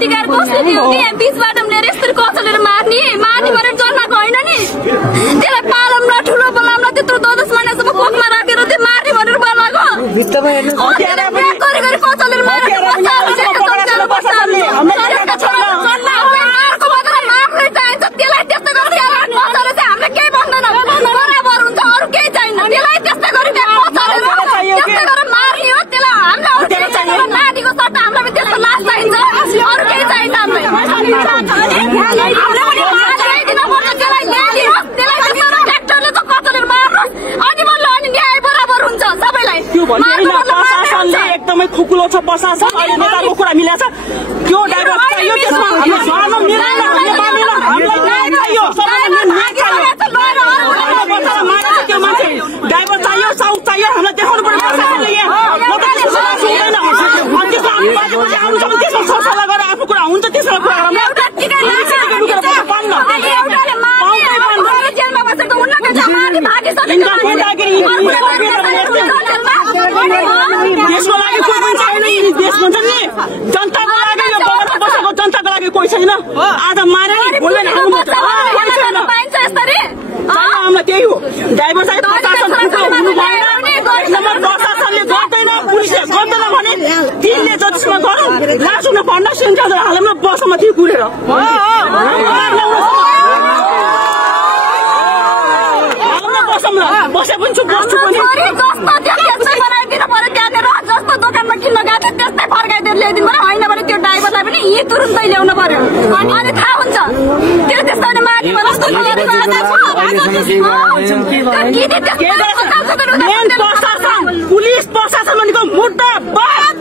अधिकार कसले दियो कि बीचबाट लिएर यसरी कचलेर मार्ने भनेर जन्माएको होइन नि। त्यसलाई पालम न ठुलो बनाउन त्यत्रो 10 महिनासम्म कोखमा राखेर त्यो मार्ने भनेर बनाएको गरी कचलेर मारेर प्रशासनले एकदमै खुकुलो छ। प्रशासन अहिले नेताको कुरा मिलेछ। त्यो ड्राइभर चाहियो, त्यसमा हामी स्वार्न मिल्दैन, हामीले मान्दैन, हामीलाई न्याय चाहियो, सबैलाई न्याय चाहियो। बच्चालाई मारेछ त्यो मान्छे, ड्राइभर चाहियो, साउथ चाहियो, हामीलाई देखाउनु पर्यो प्रशासनले यहाँ। म त त्यसो सुन्दैन, त्यसमा हामी बाजेपछि आउँछ, त्यसमा सरसल्लाह गरेर आफ्नो कुरा हुन्छ, त्यसमा कुरा गरौँ। देशको लागि कोही पनि छैन, देश भन्छ नि जनताको लागि, यो बगरमा बसेको जनताको लागि कोही छैन। आज मारे बोल्दैन, हामीलाई त्यही हो। ड्राइभर साहब प्रशासन हुनु भएन, प्रशासनले गर्दैन, पुलिसले गर्दैन भने तिनले जतिसम्म गरौँ लासुन भन्न सिन्चाउँ हालमा बसमा थियो कुरेर बसे पनि छु बस्छु पनि जस्तो दोकानमा किन्न गएको थियो त्यस्तै फर्काइदिएर ल्याइदिनु पर्यो। होइन भने त्यो ड्राइभरलाई पनि यहीँ तुरुन्तै ल्याउनु पर्यो। अनि थाहा हुन्छ त्यो त्यस्तै मार्ने पुलिस प्रशासन भनेको मुर्दाबाद।